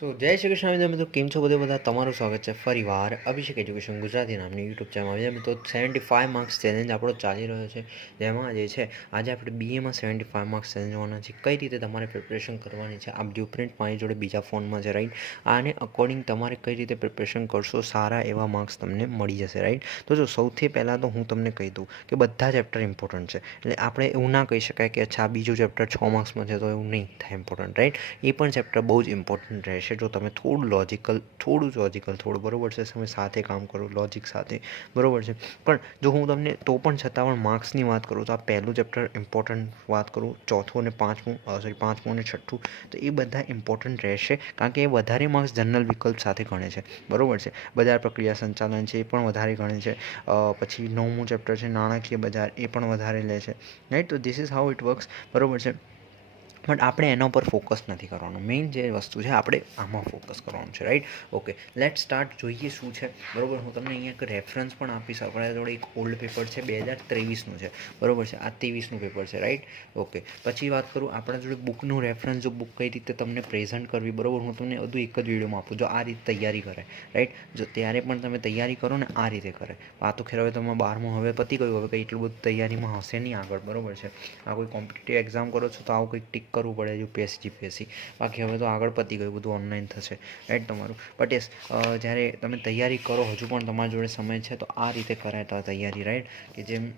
સો જય શ્રી કૃષ્ણ મિત્રો મિત્રો. કેમ છો બધે બધા? તમારું સ્વાગત છે ફરીવાર અભિષેક એજ્યુકેશન ગુજરાતી નામની યુટ્યુબ ચેનલ મિત્રો સેવન્ટી ફાઇવ માર્ક્સ ચેલેન્જ આપણો ચાલી રહ્યો છે. જેમાં જે છે, આજે આપણે બીએમાં સેવન્ટી ફાઇવ માર્ક્સ ચેલેન્જ હોવાના છે કઈ રીતે તમારે પ્રિપરેશન કરવાની છે? આ બ્લુ પ્રિન્ટ મારી જોડે બીજા ફોનમાં છે રાઈટ આને અકોર્ડિંગ તમારે કઈ રીતે પ્રિપરેશન કરશો, સારા એવા માર્ક્સ તમને મળી જશે રાઈટ તો જો સૌથી પહેલાં તો હું તમને કહી દઉં કે બધા ચેપ્ટર ઇમ્પોર્ટન્ટ છે. એટલે આપણે એવું ના કહી શકાય કે અચ્છા બીજું ચેપ્ટર છ માર્ક્સમાં છે તો એવું નહીં થાય ઇમ્પોર્ટન્ટ રાઈટ એ પણ ચેપ્ટર બહુ જ ઇમ્પોર્ટન્ટ રહેશે. જો તમે થોડું લોજિકલ થોડું લોજિકલ થોડું બરાબર છે, તમે સાથે કામ કરો લોજિક સાથે, બરાબર છે. પણ જો હું તમને તો પણ છતાં પણ માર્ક્સની વાત કરું તો આ પહેલું ચેપ્ટર ઇમ્પોર્ટન્ટ વાત કરું, ચોથું અને પાંચમું સોરી પાંચમું અને છઠ્ઠું, તો એ બધા ઇમ્પોર્ટન્ટ રહેશે, કારણ કે એ વધારે માર્ક્સ જનરલ વિકલ્પ સાથે ગણે છે, બરાબર છે. બજાર પ્રક્રિયા સંચાલન છે, એ પણ વધારે ગણે છે. પછી નવમું ચેપ્ટર છે, નાણાકીય બજાર, એ પણ વધારે લે છે રાઈટ તો this is how it works બરાબર છે. બટ આપણે એના ઉપર ફોકસ નથી કરવાનું. મેઇન જે વસ્તુ છે, આપણે આમાં ફોકસ કરવાનું છે રાઈટ ઓકે લેટ સ્ટાર્ટ જોઈએ શું છે. બરાબર, હું તમને અહીંયા એક રેફરન્સ પણ આપીશ. આપણા જોડે એક ઓલ્ડ પેપર છે, બે હજાર ત્રેવીસનું છે. બરોબર છે, આ ત્રેવીસનું પેપર છે રાઈટ ઓકે પછી વાત કરું આપણા જોડે બુકનું રેફરન્સ જો બુક કઈ રીતે તમને પ્રેઝન્ટ કરવી. બરાબર, હું તમને બધું એક જ વિડીયોમાં આપું. જો આ રીતે તૈયારી કરે રાઈટ જો ત્યારે પણ તમે તૈયારી કરો ને આ રીતે કરે. આ તો ખેર હવે તમે બારમું હવે પતી ગયું. હવે કંઈ એટલું બધું તૈયારીમાં હશે નહીં આગળ. બરોબર છે. આ કોઈ કોમ્પિટિટિવ એક્ઝામ કરો છો તો આવું કંઈક ટીક કરવું પડે યુપીએસસી જીપીએસસી બાકી હવે તો આગળ પતી ગયું, બધું ઓનલાઈન થશે. રાઈટ તમારું? બટ યસ જ્યારે તમે તૈયારી કરો, હજુ પણ તમારી જોડે સમય છે, તો આ રીતે કરાય તૈયારી રાઈટ કે જેમ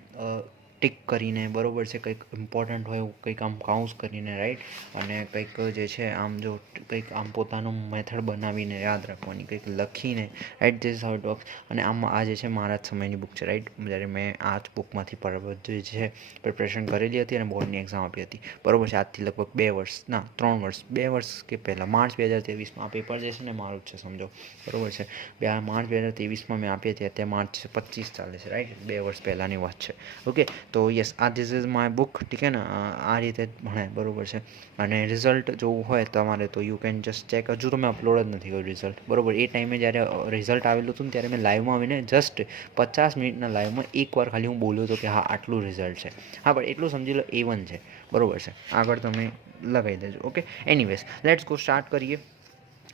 ટિક કરીને બરોબર છે, કંઈક ઇમ્પોર્ટન્ટ હોય એવું કંઈક આમ કાઉન્સ કરીને રાઈટ અને કંઈક જે છે, આમ જો કંઈક આમ પોતાનું મેથડ બનાવીને યાદ રાખવાની, કંઈક લખીને રાઈટ ધીસ હાઉ વર્ક્સ અને આમ આ જે છે, મારા જ સમયની બુક છે રાઈટ જ્યારે મેં આ જ બુકમાંથી જે છે પ્રિપરેશન કરેલી હતી અને બોર્ડની એક્ઝામ આપી હતી. બરોબર છે, આજથી લગભગ બે વર્ષ, ના, ત્રણ વર્ષ, બે વર્ષ કે પહેલાં, માર્ચ બે હજાર ત્રેવીસમાં આ પેપર જે છે ને મારું જ છે, સમજો. બરાબર છે. બે માર્ચ બે હજાર ત્રેવીસમાં મેં આપી હતી અત્યારે માર્ચ પચીસ ચાલે છે રાઈટ બે વર્ષ પહેલાંની વાત છે. ઓકે તો યસ આ ધીસ ઇઝ માય બુક ઠીક છે ને? આ રીતે ભણાય, બરાબર છે. અને રિઝલ્ટ જોવું હોય તમારે તો યુ કેન જસ્ટ ચેક હજુ તો મેં અપલોડ જ નથી કર્યું રિઝલ્ટ બરોબર, એ ટાઈમે જ્યારે રિઝલ્ટ આવેલું હતું ને ત્યારે મેં લાઈવમાં આવીને જસ્ટ પચાસ મિનિટના લાઈવમાં એકવાર ખાલી હું બોલ્યો હતો કે હા, આટલું રિઝલ્ટ છે. હા, પણ એટલું સમજી લો એ વન છે. બરોબર છે. આગળ તમે લગાવી દેજો okay anyways let's go start કરીએ.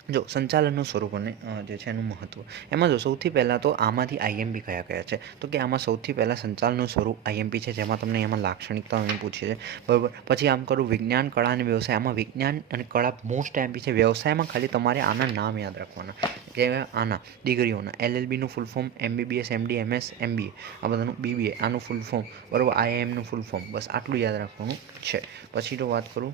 જો સંચાલનનું સ્વરૂપ અને જે છે એનું મહત્ત્વ એમાં જો સૌથી પહેલાં તો આમાંથી આઈએમપી કયા કયા છે? તો કે આમાં સૌથી પહેલાં સંચાલનનું સ્વરૂપ આઈએમપી છે, જેમાં તમને એમાં લાક્ષણિકતા એમ પૂછે છે. બરાબર. પછી આમ કરું વિજ્ઞાન, કળા અને વ્યવસાય. આમાં વિજ્ઞાન અને કળા મોસ્ટ એમપી છે. વ્યવસાયમાં ખાલી તમારે આના નામ યાદ રાખવાના. કે આના, ડિગ્રીઓના. એલએલબીનું full form MBBS MD MS MBA આ બધાનું બીબીએ આનું ફૂલ ફોર્મ બરાબર. આઈઆઈએમનું ફૂલ ફોર્મ બસ આટલું યાદ રાખવાનું છે. પછી તો વાત કરું,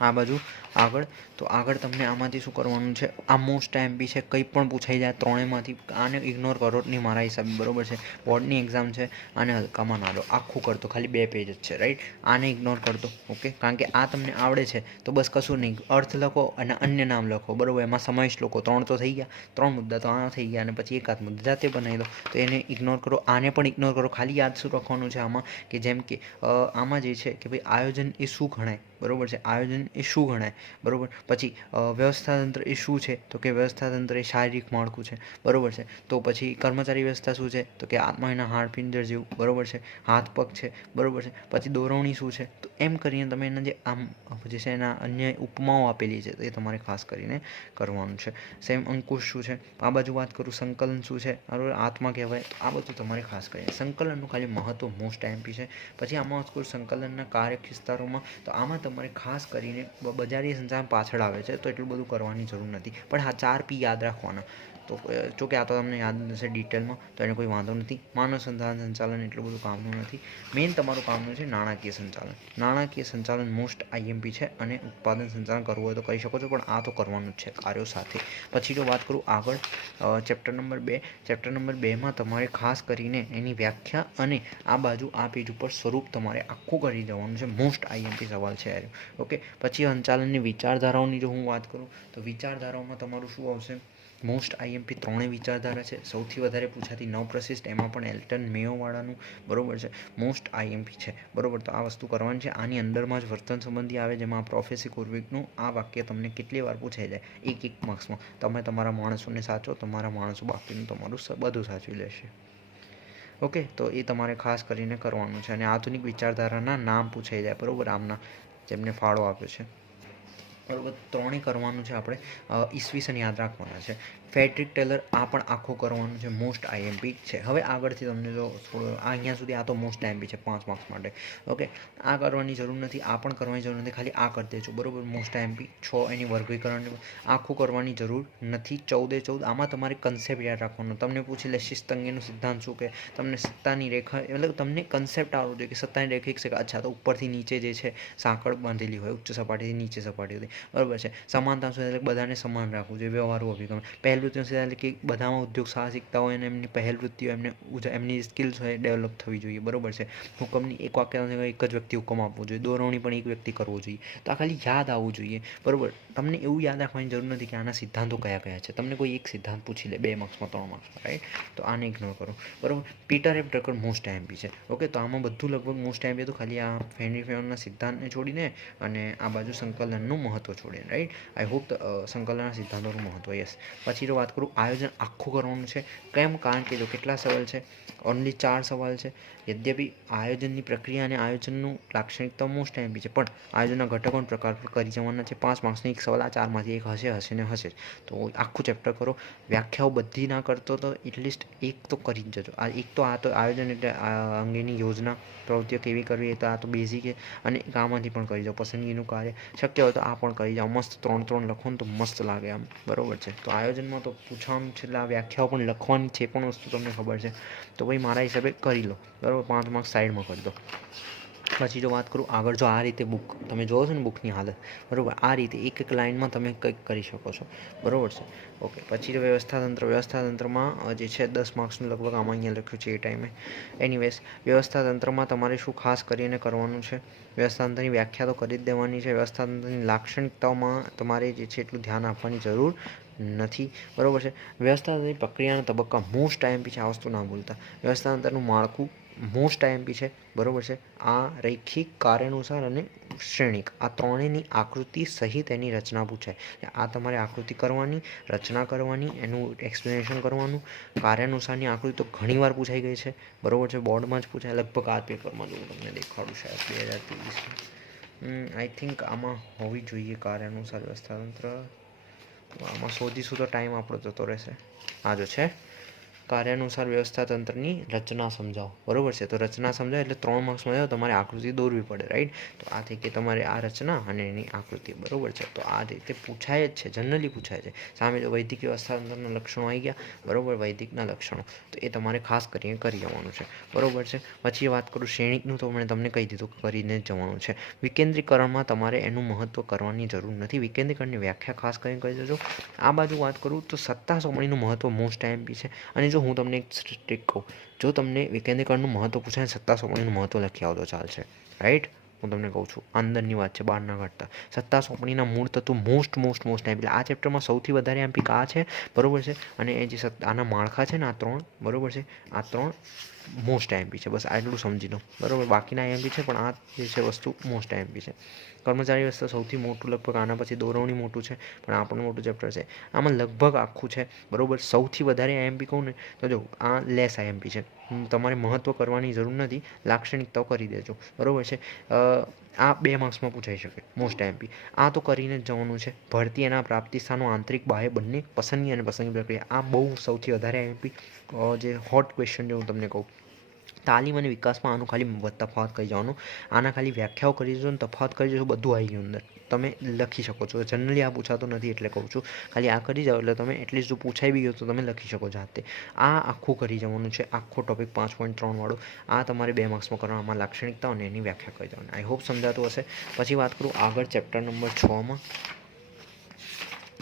આ બાજુ. આગળ. તો આગળ તમને આમાંથી શું કરવાનું છે? આ મોસ્ટ એમપી છે, કંઈ પણ પૂછાઈ જાય, ત્રણેયમાંથી આને ઇગ્નોર કરો, નહીં મારા હિસાબે, બરોબર છે? બોર્ડની એક્ઝામ છે, આને હલકામાં ના લો આખું કરતો, ખાલી બે પેજ જ છે રાઈટ આને ઇગ્નોર કરતો ઓકે કારણ કે આ તમને આવડે છે, તો બસ કશું નહીં. અર્થ લખો અને અન્ય નામ લખો, બરોબર? એમાં સમાવેશ લોકો ત્રણ તો થઈ ગયા. ત્રણ મુદ્દા તો આ થઈ ગયા અને પછી એકાદ મુદ્દા જાતે બનાવી દો. તો એને ઇગ્નોર કરો, આને પણ ઇગ્નોર કરો. ખાલી યાદ શું રાખવાનું છે આમાં? કે જેમ કે આમાં જે છે કે ભાઈ આયોજન એ શું ગણાય? બરાબર છે? આયોજન એ શું ગણાય? બરોબર? પછી વ્યવસ્થાતંત્ર એ શું છે? તો કે વ્યવસ્થાતંત્ર એ શારીરિક માળખું છે. બરાબર છે? તો પછી કર્મચારી વ્યવસ્થા શું છે? તો કે આત્મા એના હાડપિંજર જેવું. બરોબર છે? હાથ પગ છે. બરોબર છે? પછી દોરવણી શું છે? તો એમ કરીને તમે એના જે આમ, જે છે એના અન્ય ઉપમાઓ આપેલી છે, એ તમારે ખાસ કરીને કરવાનું છે. સેમ અંકુશ શું છે? આ બાજુ વાત કરું. સંકલન શું છે? બરાબર? આત્મા કહેવાય. આ બધું તમારે ખાસ કરીને. સંકલનનું ખાલી મહત્ત્વ મોસ્ટ એમપી છે. પછી આમાં સંકલનના કાર્ય વિસ્તારોમાં તો આમાં તમારે ખાસ કરીને બ- બજારીય સંચાલન પાછળ આવે છે, તો એટલું બધું કરવાની જરૂર નથી. પણ હા, ચાર પી યાદ રાખવાના. તો જોકે આ તો તમને યાદ હશે ડિટેલમાં, તો એને કોઈ વાંધો નથી. માનવ સંસાધન સંચાલન એટલું બધું કામનું નથી. મેઇન તમારું કામનું છે નાણાકીય સંચાલન. નાણાકીય સંચાલન મોસ્ટ આઈએમપી છે અને ઉત્પાદન સંચાલન કરવું હોય તો કરી શકો છો, પણ આ તો કરવાનું જ છે કાર્યો સાથે. પછી જો વાત કરું આગળ ચેપ્ટર નંબર બે. ચેપ્ટર નંબર બેમાં તમારે ખાસ કરીને એની વ્યાખ્યા અને આ બાજુ આ પેજ ઉપર સ્વરૂપ તમારે આખું કરી જવાનું છે. મોસ્ટ આઈએમપી સવાલ છે ઓકે? પછી સંચાલનની વિચારધારાઓની જો હું વાત કરું, તો વિચારધારાઓમાં તમારું શું આવશે? મોસ્ટ આઈએમપી ત્રણેય વિચારધારા છે. સૌથી વધારે પૂછાતી નવ પ્રશિષ્ટ એમાં પણ એલ્ટન મેયોવાળાનું બરોબર છે. મોસ્ટ આઈએમપી છે. બરોબર, તો આ વસ્તુ કરવાની છે. આની અંદરમાં જ વર્તન સંબંધી આવે જેમાં પ્રોફેસી કુર્વિકનું આ વાક્ય તમને કેટલી વાર પૂછાઈ જાય. એક એક માર્ક્સમાં. તમે તમારા માણસોને સાચો તમારા માણસો બાકીનું તમારું બધું સાચવી લેશે. ઓકે, તો એ તમારે ખાસ કરીને કરવાનું છે. અને આધુનિક વિચારધારાના નામ પૂછાઈ જાય. બરોબર, આમના જેમને ફાળો આપ્યો છે. બરોબર ત્રણેય કરવાનું છે આપણે. ઈસવીસન યાદ રાખવાના છે. ફેડરિક ટેલર આ પણ આખું કરવાનું છે મોસ્ટ આઈએમપી છે. હવે આગળથી તમને જો થોડું અહીંયા સુધી આ તો મોસ્ટ આઈએમપી છે, પાંચ માર્ક્સ માટે. ઓકે આ કરવાની જરૂર નથી, આ પણ કરવાની જરૂર નથી, ખાલી આ કરી દેજો. બરાબર? મોસ્ટ આઈએમપી છ એની વર્ગીકરણ, આખું કરવાની જરૂર નથી. ચૌદે ચૌદ, આમાં તમારે કન્સેપ્ટ યાદ રાખવાનો. તમને પૂછી લે શિસ્ત અંગેનો સિદ્ધાંત શું કે તમને સત્તાની રેખા, મતલબ તમને કન્સેપ્ટ આવડવો જોઈએ કે સત્તાની રેખા એક અચ્છા, તો ઉપરથી નીચે જે છે, સાંકળ બાંધેલી હોય, ઉચ્ચ સપાટીથી નીચે સપાટી સુધી બરાબર છે? સમાનતા સુધી એટલે બધાને સમાન રાખવું જોઈએ, વ્યવહારુ અભિગમ. પહેલ વૃત્તિઓ એટલે કે બધામાં ઉદ્યોગ સાહસિકતા હોય અને એમની પહેલ વૃત્તિઓ, એમને એમની સ્કિલ્સ હોય ડેવલપ થવી જોઈએ, બરોબર છે? હુકમની એક વાક્ય એક જ વ્યક્તિ હુકમ આપવો જોઈએ દોરવણી પણ એક વ્યક્તિ કરવો જોઈએ. તો આ ખાલી યાદ આવવું જોઈએ, બરોબર? તમને એવું યાદ રાખવાની જરૂર નથી કે આના સિદ્ધાંતો કયા કયા છે. તમને કોઈ એક સિદ્ધાંત પૂછી લે, બે માર્ક્સમાં ત્રણ માર્ક્સમાં રાઈટ તો આને ઇગ્નોર કરો, બરોબર? Peter F Drucker most imp છે. ઓકે તો આમાં બધું લગભગ મોસ્ટ એમ્પી તો ખાલી આ ફેન્ડી ફેનના સિદ્ધાંતને છોડીને અને આ બાજુ સંકલનનું મહત્ત્વ છોડીને રાઈટ આઈ હોપ સંકલનના સિદ્ધાંતોનું મહત્ત્વ યસ પછી જો વાત કરું, આયોજન આખું કરવાનું છે. કેમ? કારણ કે જો કેટલા સવાલ છે? ઓનલી ચાર સવાલ છે. યદ્યપિ આયોજનની પ્રક્રિયા અને આયોજનનું લાક્ષણિકતા મોસ્ટ એમ્પી છે પણ આયોજનના ઘટકો અને પ્રકાર પર કરી જવાના છે પાંચ માર્ક્સનો એક સવાલ આ ચારમાંથી એક હશે હશે ને હશે તો આખું ચેપ્ટર કરો વ્યાખ્યાઓ બધી ના કરતો તો એટલીસ્ટ એક તો કરી જ જજો આ એક તો આ તો આયોજન એટલે અંગેની યોજના, પ્રવૃત્તિઓ કેવી કરવી એ તો આ તો બેઝિક છે. અને આમાંથી પણ કરી જાઓ, પસંદગીનું કાર્ય. શક્ય હોય તો આ પણ કરી જાઓ. મસ્ત ત્રણ ત્રણ લખો ને તો મસ્ત લાગે આમ. બરાબર છે? તો આયોજનમાં તો પૂછવાનું છેલ્લા વ્યાખ્યાઓ પણ લખવાની છે, પણ વસ્તુ તમને ખબર છે. તો ભાઈ મારા હિસાબે કરી લો. બરાબર? પાંચ માર્ક્સ સાઈડમાં કરી દો. પછી જો વાત કરું આગળ, જો આ રીતે બુક તમે જોવો છો ને બુકની હાલત, બરાબર? આ રીતે એક એક લાઇનમાં તમે કંઈક કરી શકો છો. બરાબર છે? ઓકે, પછી જો વ્યવસ્થા તંત્ર વ્યવસ્થા તંત્રમાં જે છે દસ માર્ક્સનું લગભગ આમાં અહીંયા લખ્યું છે એ ટાઈમે એનીવેઝ વ્યવસ્થા તંત્રમાં તમારે શું ખાસ કરીને કરવાનું છે? વ્યવસ્થા તંત્રની વ્યાખ્યા તો કરી જ દેવાની છે. વ્યવસ્થા તંત્રની લાક્ષણિકતાઓમાં તમારે જે છે એટલું ધ્યાન આપવાની જરૂર નથી. બરાબર છે? વ્યવસ્થાની પ્રક્રિયાના તબક્કા મોસ્ટ ટાઈમ પછી આ વસ્તુ ના ભૂલતા. વ્યવસ્થા તંત્રનું માળખું મોસ્ટ આઈએમપી છે, બરાબર છે. આ રૈખિક કાર્યાનુસાર અને શ્રેણિક, આ ત્રણેયની આકૃતિ સહિત એની રચના પૂછાય. આ તમારે આકૃતિ કરવાની, રચના કરવાની, એનું એક્સપ્લેનેશન કરવાનું. કાર્યાનુસારની આકૃતિ તો ઘણીવાર પૂછાઈ ગઈ છે, બરાબર છે. બોર્ડમાં જ પૂછાય. લગભગ આ પેપરમાં જો તમને દેખાડું શાયદ બે હજાર ત્રેવીસમાં. આઈ થિંક આમાં હોવી જોઈએ કાર્યાનુસાર વ્યવસ્થાતંત્ર આમાં શોધીશું તો ટાઈમ આપણો જતો રહેશે. આ જો છે. કાર્યાનુસાર વ્યવસ્થા તંત્રની રચના સમજાવો બરોબર છે તો રચના સમજાવો એટલે ત્રણ માર્ક્સમાં આવ્યો તમારે આકૃતિ દોરવી પડે રાઈટ તો આ થઈ કે તમારે આ રચના અને એની આકૃતિ, બરાબર છે? તો આ રીતે પૂછાય જ છે જનરલી પૂછાય છે. સામે જો વૈદિક વ્યવસ્થા તંત્રના લક્ષણો આવી ગયા, બરાબર વૈદિકના લક્ષણો, તો એ તમારે ખાસ કરીને કરી જવાનું છે, બરાબર છે? પછી વાત કરું શ્રેણિકનું, તો મેં તમને કહી દીધું કરીને જ જવાનું છે. વિકેન્દ્રીકરણમાં તમારે એનું મહત્ત્વ કરવાની જરૂર નથી. વિકેન્દ્રીકરણની વ્યાખ્યા ખાસ કરીને કરી દેજો. આ બાજુ વાત કરું તો સત્તા સોંપણીનું મહત્ત્વ મોસ્ટ આઈએમપી છે. અને જો હું તમને એક ટ્રીક કહું. જો તમને વિકેન્દ્રીકરણનું મહત્ત્વ પૂછાય સત્તા સોંપણીનું મહત્ત્વ લખી આવતો ચાલશે. રાઈટ હું તમને કહું છું. અંદરની વાત છે, બહારના ઘટતા. સત્તા સોંપણીના મૂળ તત્વો મોસ્ટ મોસ્ટ મોસ્ટ એમ આ ચેપ્ટરમાં સૌથી વધારે એમ આ છે? બરાબર છે. અને એ જે સત્તા આના માળખા છે ને આ ત્રણ, બરોબર છે? આ ત્રણ મોસ્ટ એમપી છે. બસ આટલું સમજી લો. બરાબર? બાકીના એમપી છે, પણ આ જે છે વસ્તુ મોસ્ટ એમપી છે. કર્મચારી વ્યવસ્થા સૌથી મોટું, લગભગ આના પછી દોરવણી મોટું છે, પણ આ પણ મોટું ચેપ્ટર છે. આમાં લગભગ આખું છે, બરાબર? સૌથી વધારે આઈએમપી કહું ને તો જો, આ લેસ આઈએમપી છે. તમારે મહત્ત્વ કરવાની જરૂર નથી લાક્ષણિકતાઓ કરી દેજો. બરાબર છે? આ બે માર્ક્સમાં પૂછાઈ શકે મોસ્ટ આઈએમપી આ તો કરીને જ જવાનું છે. ભરતી એના પ્રાપ્તિ સ્થાનો આંતરિક બાહ્ય બંને પસંદગી અને પસંદગી પ્રક્રિયા. આ બહુ સૌથી વધારે આઈએમપી જે હોટ ક્વેશ્ચન જે હું તમને કહું તાલીમ અને વિકાસમાં આનું ખાલી તફાવત કરી જવાનું. આના ખાલી વ્યાખ્યાઓ કરી જશો ને તફાવત કરી જશો બધું આવી ગયું અંદર. તમે લખી શકો છો. જનરલી આ પૂછાતો નથી એટલે કહું છું. ખાલી આ કરી જાઓ એટલે તમે એટલીસ્ટ જો પૂછાઈ બી ગયો તો તમે લખી શકો જાતે. આ આખું કરી જવાનું છે. આખો ટોપિક પાંચ પોઈન્ટ ત્રણ વાળો. આ તમારે બે માર્ક્સમાં કરવાનું, આમાં લાક્ષણિકતા અને એની વ્યાખ્યા કરી દેવાની. આઈ હોપ સમજાતું હશે. પછી વાત કરું આગળ ચેપ્ટર નંબર છમાં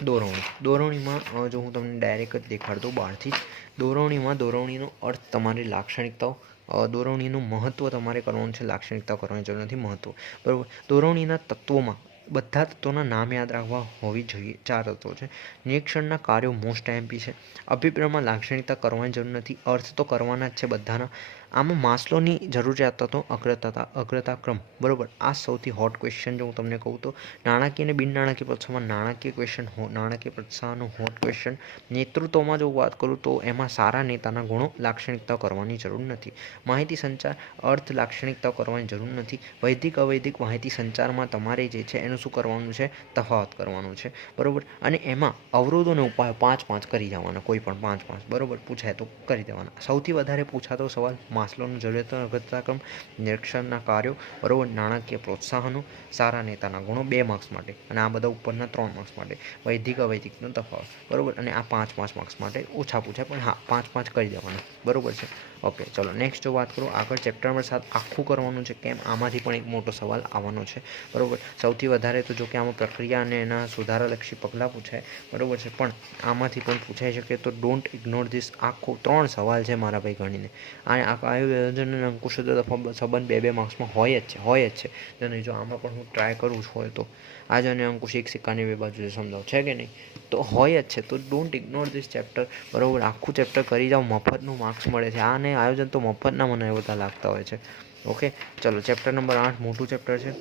દોરવણી. દોરવણીમાં જો હું તમને ડાયરેક્ટ જ દેખાડતો બહારથી જ દોરવણીમાં દોરવણીનો અર્થ તમારી લાક્ષણિકતાઓ દોરવણીનું મહત્ત્વ તમારે કરવાનું છે, લાક્ષણિકતા કરવાની જરૂર નથી મહત્ત્વ બરાબર? દોરવણીના તત્વોમાં બધા તત્વોના નામ યાદ રાખવા હોવી જોઈએ, ચાર તત્વો છે. નિરીક્ષણના કાર્યો મોસ્ટ એમ્પી છે. અભિપ્રાયમાં લાક્ષણિકતા કરવાની જરૂર નથી, અર્થ તો કરવાના જ છે બધાના. આમાં માસ્લોની જરૂરિયાત હતો અગ્રતા અગ્રતા ક્રમ બરાબર. આ સૌથી હોટ ક્વેશ્ચન જો હું તમને કહું તો. નાણાકીય અને બિન નાણાકીય પ્રોત્સાહનમાં નાણાકીય ક્વેશ્ચન નાણાકીય પ્રોત્સાહનનો હોટ ક્વેશ્ચન નેતૃત્વમાં જો વાત કરું તો એમાં સારા નેતાના ગુણો લાક્ષણિકતા કરવાની જરૂર નથી. માહિતી સંચાર અર્થ લાક્ષણિકતા કરવાની જરૂર નથી. વૈદિક, અવૈદિક માહિતી સંચારમાં તમારે જે છે એનું શું કરવાનું છે? તફાવત કરવાનું છે. બરાબર? અને એમાં અવરોધોને ઉપાય પાંચ પાંચ કરી જવાના કોઈ પણ પાંચ પાંચ. બરાબર? પૂછાય તો કરી દેવાના. સૌથી વધારે પૂછાતો સવાલ માસ્લોનું જરૂરિયાત અગત્યક્રમ નિરીક્ષણના કાર્યો, બરાબર, નાણાકીય પ્રોત્સાહનો, સારા નેતાના ગુણો, બે માર્ક્સ માટે અને આ બધા ઉપરના ત્રણ માર્ક્સ માટે. વૈદિક અવૈદિકનો તફાવત, બરાબર, અને આ પાંચ પાંચ માર્ક્સ માટે ઓછા પૂછાય, પણ હા, પાંચ પાંચ કરી દેવાના, બરાબર છે? ઓકે ચલો નેક્સ્ટ જો વાત કરું, આગળ ચેપ્ટર નંબર સાત આખું કરવાનું છે, કેમ? આમાંથી પણ એક મોટો સવાલ આવવાનો છે, બરાબર? સૌથી વધારે તો જો કે આમાં પ્રક્રિયા અને એના સુધારાલક્ષી પગલાં પૂછાય, બરાબર છે, પણ આમાંથી પણ પૂછાઈ શકે તો ડોન્ટ ઇગ્નોર ધીસ આખો ત્રણ સવાલ છે મારા ભાઈ ગણીને. આ આયોજન અને અંકુશોત્તર સંબંધ બે બે માર્ક્સમાં હોય જ છે, હોય જ છે. અને જો આમાં પણ હું ટ્રાય કરું છું હોય તો. આજ અને અંકુશ એક સિક્કાની બે બાજુ સમજાવ છે કે નહીં? તો હોય જ છે. તો ડોન્ટ ઇગ્નોર ધીસ ચેપ્ટર બરાબર, આખું ચેપ્ટર કરી જાઓ, મફતનું માર્ક્સ મળે છે. આને આયોજન તો મફતના મને બધા લાગતા હોય છે. ઓકે ચલો ચેપ્ટર નંબર આઠ, મોટું ચેપ્ટર છે.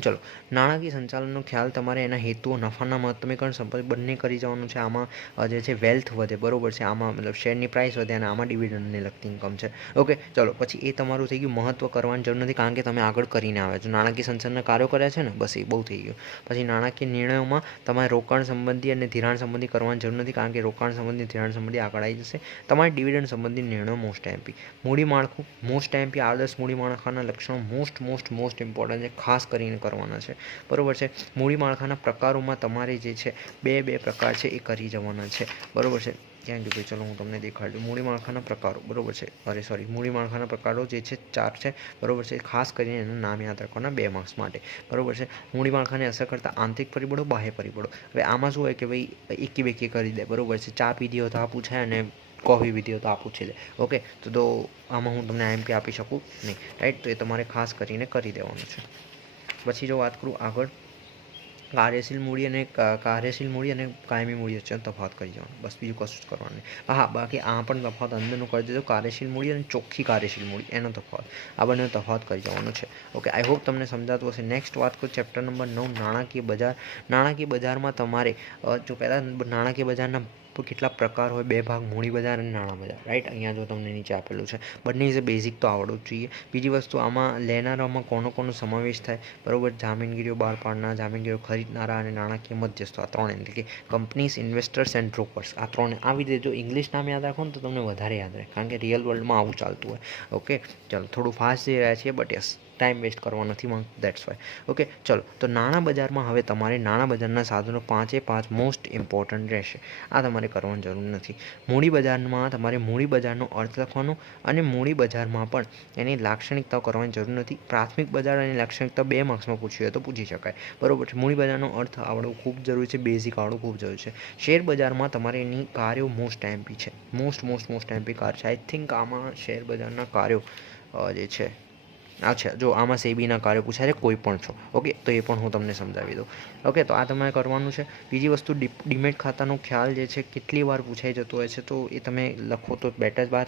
ચલો, નાણાકીય સંચાલનનો ખ્યાલ તમારે એના હેતુઓ, નફાના મહત્તમીકરણ સંપર્ક બંને કરી જવાનું છે. આમાં જે છે વેલ્થ વધે, બરોબર છે. આમાં, મતલબ શેરની પ્રાઇસ વધે અને આમાં ડિવિડન્ડને લગતી ઇન્કમ છે. ઓકે ચલો, પછી એ તમારું થઈ ગયું મહત્ત્વ કરવાની જરૂર નથી કારણ કે તમે આગળ કરીને આવ્યા છો. નાણાકીય સંચાલનના કાર્યો કર્યા છે ને? બસ એ બહુ થઈ ગયું. પછી નાણાકીય નિર્ણયોમાં તમારે રોકાણ સંબંધી અને ધિરાણ સંબંધી કરવાની જરૂર નથી કારણ કે રોકાણ સંબંધી, ધિરાણ સંબંધી આગળ આવી જશે. તમારે ડિવિડન્ડ સંબંધી નિર્ણયો મોસ્ટ એમ્પી મૂડી માળખું મોસ્ટ એમ્પી આદર્શ મૂડી માળખાના લક્ષણો મોસ્ટ મોસ્ટ મોસ્ટ ઇમ્પોર્ટન્ટ છે. ખાસ કરીને કરવાના છે. બરોબર છે? મૂડી માળખાના પ્રકારોમાં તમારે જે છે, બે બે પ્રકાર છે એ કરી જવાના છે. બરોબર છે? ક્યાં ગયું ચલો હું તમને દેખાડું. મૂડી માળખાના પ્રકારો. બરોબર છે? અરે સોરી મૂડી માળખાના પ્રકારો જે છે, ચાર છે. બરોબર છે? ખાસ કરીને એનું નામ યાદ રાખવાના બે માર્ક્સ માટે. બરોબર છે? મૂડી માળખાને અસર કરતા આંતરિક પરિબળો, બાહ્ય પરિબળો. હવે આમાં શું હોય કે ભાઈ, એકી બેકી કરી દે. બરોબર છે? ચા પીધી હોય તો આ પૂછાય અને કોફી હોય તો આ પૂછી લે ઓકે? તો તો આમાં હું તમને એમપી આપી શકું નહીં. રાઈટ તો એ તમારે ખાસ કરીને કરી દેવાનું છે. પછી જો વાત કરું આગળ, કાર્યશીલ મૂડી અને કાર્યશીલ મૂડી અને કાયમી મૂડી વચ્ચેનો તફાવત કરી જવાનો બસ બીજું કશું જ કરવાનું હા બાકી આ પણ તફાવત અંદરનું કરી દેજો. કાર્યશીલ મૂડી અને ચોખ્ખી કાર્યશીલ મૂડી, એનો તફાવત. આ બંને તફાવત કરી જવાનો છે. ઓકે આઈ હોપ તમને સમજાતું હશે. નેક્સ્ટ વાત કરું ચેપ્ટર નંબર નવ, નાણાકીય બજાર. નાણાકીય બજારમાં તમારે જો પહેલાં નાણાકીય બજારના તો કેટલા પ્રકાર હોય? બે ભાગ, મૂડી બજાર અને નાણાં બજાર. રાઈટ અહીંયા જો તમને નીચે આપેલું છે. બંને ઇઝ બેઝિક તો આવડવું જ જોઈએ. બીજી વસ્તુ, આમાં લેનારામાં કોનો કોનો સમાવેશ થાય? બરોબર, જામીનગીરીઓ બહાર પાડનાર જામીનગીરીઓ ખરીદનારા અને નાણાકીય મધ્યસ્થો આ ત્રણ, એટલે કે કંપનીઝ ઇન્વેસ્ટર્સ એન્ડ બ્રોકર્સ આ ત્રણે. આવી રીતે જો ઇંગ્લિશ નામ યાદ રાખો ને તો તમને વધારે યાદ રહે. કારણ કે રિયલ વર્લ્ડમાં આવું ચાલતું હોય. ઓકે ચાલો, થોડું ફાસ્ટ જઈ રહ્યા છીએ બટ યસ ટાઈમ વેસ્ટ કરવા નથી માંગતું દેટ્સ વાય ઓકે ચલો, તો નાણાં બજારમાં હવે તમારે નાણાં બજારના સાધનો પાંચે પાંચ મોસ્ટ ઇમ્પોર્ટન્ટ રહેશે. આ તમારે કરવાની જરૂર નથી. મૂડી બજારમાં તમારે મૂડી બજારનો અર્થ લખવાનો અને મૂડી બજારમાં પણ એની લાક્ષણિકતાઓ કરવાની જરૂર નથી. પ્રાથમિક બજાર અને લાક્ષણિકતા બે માર્ક્સમાં પૂછ્યું હોય તો પૂછી શકાય. બરોબર છે, મૂડી બજારનો અર્થ આવડવો ખૂબ જરૂરી છે બેઝિક આવડવું ખૂબ જરૂરી છે. શેર બજારમાં તમારે એની કાર્યો મોસ્ટ એમ્પી છે. મોસ્ટ મોસ્ટ મોસ્ટ એમ્પી કાર છે. આઈ થિંક આમાં શેર બજારના કાર્યો જે છે અચ્છા જો આમાં સેબીના કાર્યો પૂછાય છે, કોઈ પણ છો. ઓકે? તો એ પણ હું તમને સમજાવી દઉં. ઓકે? તો આ તમારે કરવાનું છે. બીજી વસ્તુ ડિમેટ ખાતાનો ખ્યાલ જે છે, કેટલી વાર પૂછાઈ જતો હોય છે, તો એ તમે લખો તો બેટર બહાર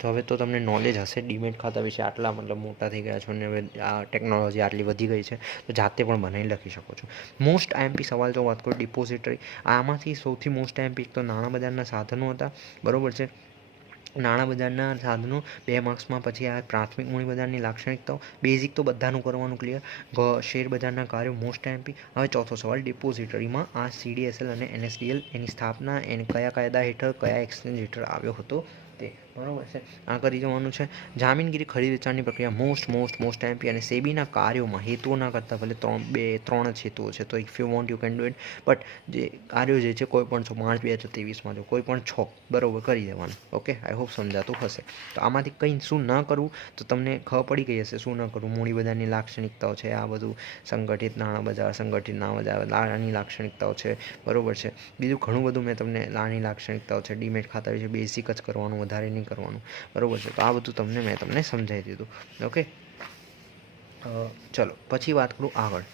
તો હવે તો તમને નોલેજ હશે ડિમેટ ખાતા વિશે. આટલા મતલબ મોટા થઈ ગયા છો અને હવે આ ટેકનોલોજી આટલી વધી ગઈ છે, તો જાતે પણ બનાવી લખી શકો છો. મોસ્ટ આઈએમપી સવાલ જો વાત કરું ડિપોઝિટરી આમાંથી સૌથી મોસ્ટ આઈએમપી તો નાણાં બજારના સાધનો હતા. બરાબર છે? નાણાં બજારના સાધનો, બે માર્ક્સમાં પછી આ પ્રાથમિક મૂડીબજારની લાક્ષણિકતાઓ બેઝિક તો બધાનું કરવાનું ક્લિયર શેર બજારના કાર્યો મોસ્ટ એમપી હવે ચોથો સવાલ ડિપોઝિટરીમાં આ સીડીએસએલ અને એનએસડીએલ એની સ્થાપના એને કયા કાયદા હેઠળ, કયા એક્સચેન્જ હેઠળ આવ્યો હતો? બરાબર છે. આ કરી જવાનું છે. જામીનગીરી ખરીદ વેચાણની પ્રક્રિયા મોસ્ટ મોસ્ટ મોસ્ટ એમપી અને સેબીના કાર્યોમાં હેતુઓ ના કરતાં ભલે ત્રણ, બે, ત્રણ જ હેતુઓ છે. તો if you want you can do it but જે કાર્યો જે છે, કોઈ પણ છો, માર્ચ બે હજાર ત્રેવીસમાં જો કોઈ પણ છો, બરાબર કરી દેવાનું. ઓકે આઈ હોપ સમજાતું હશે. તો આમાંથી કંઈ શું ન કરવું, તો તમને ખબર પડી ગઈ હશે શું ન કરવું. મૂડી બજારની લાક્ષણિકતાઓ છે, આ બધું સંગઠિત નાણાં બજાર, સંગઠિત નાણાં બજાર નાણાંની લાક્ષણિકતાઓ છે, બરાબર છે. બીજું ઘણું બધું મેં તમને નાની લાક્ષણિકતાઓ છે, ડીમેટ ખાતા વિશે બેઝિક જ કરવાનું, વધારે નહીં કરવાનું. બરાબર છે? તો આ બધું તમને મેં તમને સમજાવી દીધું. ઓકે ચલો, પછી વાત કરું આગળ.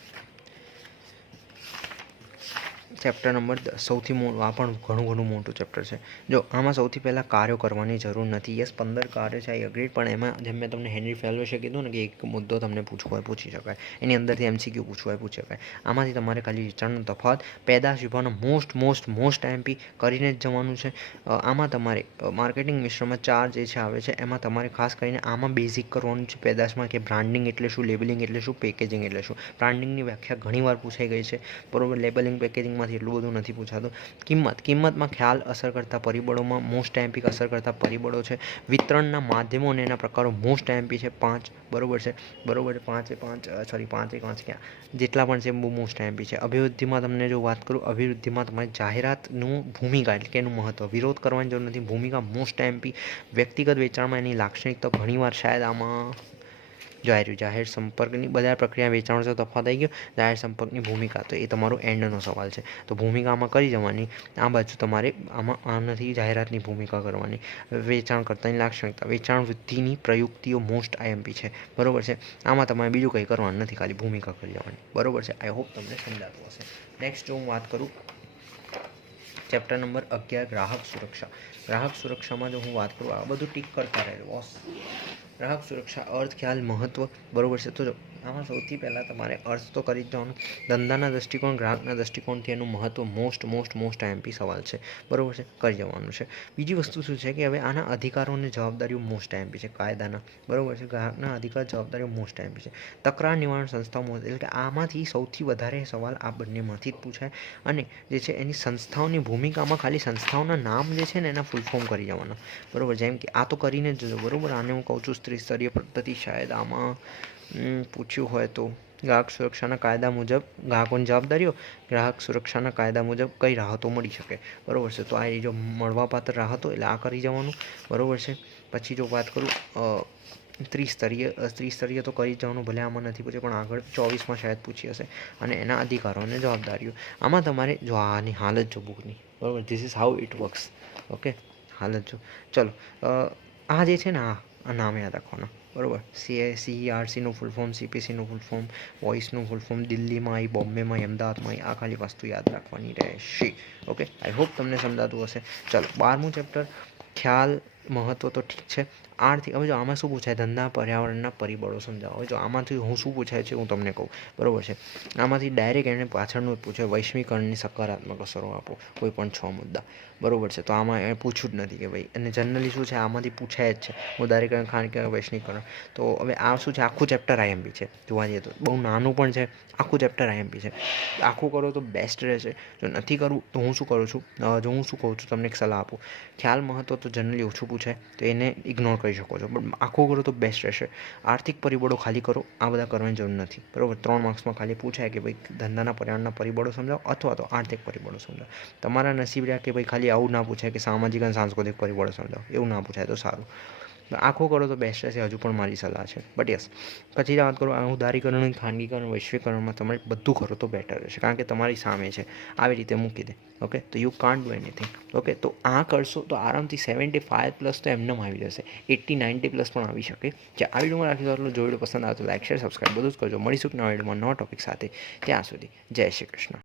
ચેપ્ટર નંબર સૌથી મોટું આ પણ ઘણું ઘણું મોટું ચેપ્ટર છે. જો, આમાં સૌથી પહેલાં કાર્યો કરવાની જરૂર નથી. યસ પંદર કાર્યો છે આઈ અગ્રીડ પણ એમાં જેમ મેં તમને હેનરી ફેલોશે કીધું ને કે એક મુદ્દો તમને પૂછવો હોય, પૂછી શકાય. એની અંદરથી એમસીક્યુ પૂછવો હોય, પૂછી શકાય. આમાંથી તમારે ખાલી વિચારનો તફાવત, પેદાશ વિભાગનો મોસ્ટ મોસ્ટ મોસ્ટ એમપી કરીને જ જવાનું છે. આમાં તમારે માર્કેટિંગ મિશ્રમાં ચાર જે છે, આવે છે, એમાં તમારે ખાસ કરીને આમાં બેઝિક કરવાનું છે, પેદાશમાં કે બ્રાન્ડિંગ એટલે શું લેબલિંગ એટલે શું પેકેજિંગ એટલે શું. બ્રાન્ડિંગની વ્યાખ્યા ઘણીવાર પૂછાઈ ગઈ છે. બરોબર લેબલિંગ પેકેજિંગમાંથી એટલું બધું નથી પૂછાતું. કિંમત, કિંમતમાં ખ્યાલ અસર કરતા પરિબળોમાં મોસ્ટ એમ્પિક અસર કરતા પરિબળો છે. વિતરણના માધ્યમો અને એના પ્રકારો મોસ્ટ એમ્પી છે. પાંચ, બરોબર છે? બરોબર છે. પાંચે પાંચ સોરી પાંચે પાંચ ક્યાં? જેટલા પણ છે બહુ મોસ્ટ એમ્પી છે. અભિવૃદ્ધિમાં તમને જો વાત કરું, અભિવૃદ્ધિમાં તમારી જાહેરાતનું ભૂમિકા એટલે કે એનું મહત્ત્વ વિરોધ કરવાની જરૂર નથી. ભૂમિકા મોસ્ટ એમ્પી વ્યક્તિગત વેચાણમાં એની લાક્ષણિકતા ઘણીવાર શાયદ આમાં જાહેર જાહેર સંપર્કની બધા પ્રક્રિયા વેચાણ છે તફાત આવી ગયો. જાહેર સંપર્કની ભૂમિકા, તો એ તમારો એન્ડનો સવાલ છે. તો ભૂમિકામાં કરી જવાની, આ બાજુ તમારે આમાં આનાથી જાહેરાતની ભૂમિકા કરવાની. વેચાણ કરતાની લાક્ષણિકતા, વેચાણ વૃદ્ધિની પ્રયુક્તિઓ મોસ્ટ આઈએમપી છે. બરાબર છે? આમાં તમારે બીજું કંઈ કરવાનું નથી, ખાલી ભૂમિકા કરી જવાની. બરોબર છે? આઈ હોપ તમને સમજાતું હશે. નેક્સ્ટ હું વાત કરું ચેપ્ટર નંબર અગિયાર, ગ્રાહક સુરક્ષા. ગ્રાહક સુરક્ષામાં જો હું વાત કરું, આ બધું ટીક કરતા રહે બોસ ગ્રાહક સુરક્ષા અર્થ, ખ્યાલ મહત્ત્વ બરોબર છે. તો આમાં સૌથી પહેલાં તમારે અર્થ તો કરી જ જવાનું ધંધાના દૃષ્ટિકોણ ગ્રાહકના દૃષ્ટિકોણથી એનું મહત્ત્વ મોસ્ટ મોસ્ટ મોસ્ટ એમપી સવાલ છે. બરોબર છે? કરી જવાનું છે. બીજી વસ્તુ શું છે કે હવે આના અધિકારો અને જવાબદારીઓ મોસ્ટ એમપી છે. કાયદાના. બરોબર છે? ગ્રાહકના અધિકાર જવાબદારીઓ મોસ્ટ એમપી છે. તકરાર નિવારણ સંસ્થાઓ મોસ્ટ એટલે કે આમાંથી સૌથી વધારે સવાલ આ બંનેમાંથી જ પૂછાય. અને જે છે એની સંસ્થાઓની ભૂમિકામાં ખાલી સંસ્થાઓના નામ જે છે ને એના ફૂલ ફોર્મ કરી જવાના બરોબર? જેમ કે આ તો કરીને જો બરોબર? આને હું કહું છું ત્રિસ્તરીય પદ્ધતિ શાયદ આમાં પૂછ્યું હોય તો. ગ્રાહક સુરક્ષાના કાયદા મુજબ ગ્રાહકોની જવાબદારીઓ, ગ્રાહક સુરક્ષાના કાયદા મુજબ કઈ રાહતો મળી શકે. બરાબર છે, તો આ જો મળવાપાત્ર રાહતો એટલે આ કરી જવાનું. બરાબર છે, પછી જો વાત કરું ત્રિસ્તરીય ત્રિસ્તરીય તો કરી જવાનું, ભલે આમાં નથી પૂછ્યું, પણ આગળ ચોવીસમાં શાયદ પૂછી હશે. અને એના અધિકારો અને જવાબદારીઓ. આમાં તમારે જો આની હાલત જો બુકની બરાબર this is how it works okay હાલત જો. ચલો આ જે છે ને આ નામ યાદ રાખવાના. બરાબર? સી સીઆરસીનું ફૂલ ફોર્મ સીપીસીનું ફૂલ ફોર્મ વોઇસનું ફૂલ ફોર્મ દિલ્હીમાં આવી બોમ્બેમાં અમદાવાદમાં આવી, આ ખાલી વસ્તુ યાદ રાખવાની રહેશે. ઓકે આઈ હોપ તમને સમજાતું હશે. ચલો બારમું ચેપ્ટર ખ્યાલ મહત્ત્વ તો ઠીક છે. આર્થિક હવે જો આમાં શું પૂછાય? ધંધા, પર્યાવરણના પરિબળો સમજાવો. જો આમાંથી હું શું પૂછાય છે, હું તમને કહું. બરાબર છે? આમાંથી ડાયરેક્ટ એણે પાછળનું જ પૂછે વૈશ્વિકરણની સકારાત્મક અસરો આપો, કોઈ પણ છ મુદ્દા. બરાબર છે? તો આમાં એણે પૂછ્યું જ નથી કે ભાઈ, અને જનરલી શું છે? આમાંથી પૂછાય જ છે. ઉદારીકરણ ખાનગીકરણ વૈશ્વિકરણ. તો હવે આ શું છે? આખું ચેપ્ટર આઈએમપી છે. જોવા જઈએ તો બહુ નાનું પણ છે. આખું ચેપ્ટર આઈએમપી છે. આખું કરો તો બેસ્ટ રહેશે. જો નથી કરવું તો હું શું કરું છું? જો હું શું કહું છું? તમને એક સલાહ આપું. ખ્યાલ મહત્ત્વ તો જનરલી ઓછું પૂછાય તો એને ઇગ્નોર કરી શકો છો. બટ આખું કરો તો બેસ્ટ રહેશે. આર્થિક પરિબળો ખાલી કરો, આ બધા કરવાની જરૂર નથી. બરાબર? ત્રણ માર્ક્સમાં ખાલી પૂછાય કે ભાઈ ધંધાના પર્યાવરણના પરિબળો સમજાવો અથવા તો આર્થિક પરિબળો સમજાવો. તમારા નસીબ રહ્યા કે ભાઈ ખાલી આવું ના પૂછાય કે સામાજિક અને સાંસ્કૃતિક પરિબળો સમજાવો. એવું ના પૂછાય તો સારું. આખું કરો તો બેસ્ટ રહેશે, હજુ પણ મારી સલાહ છે. બટ યસ પછી વાત કરું આ ઉદારીકરણ અને ખાનગીકરણ, વૈશ્વિકરણમાં તમારે બધું કરો તો બેટર રહેશે, કારણ કે તમારી સામે છે. આવી રીતે મૂકી દે ઓકે તો you can't do anything okay તો આ કરશો તો આરામથી સેવન્ટી ફાઇવ પ્લસ તો એમને આવી જશે. એટી નાઇન્ટી પ્લસ પણ આવી શકે. જે આ વિડીયોમાં રાખી દો એટલું જો પસંદ આવે તો લાઈક શેર સબસ્ક્રાઈબ બધું જ કરજો. મળીશું નવા વિડીયોમાં નવા ટોપિક સાથે. ત્યાં સુધી જય શ્રી કૃષ્ણ.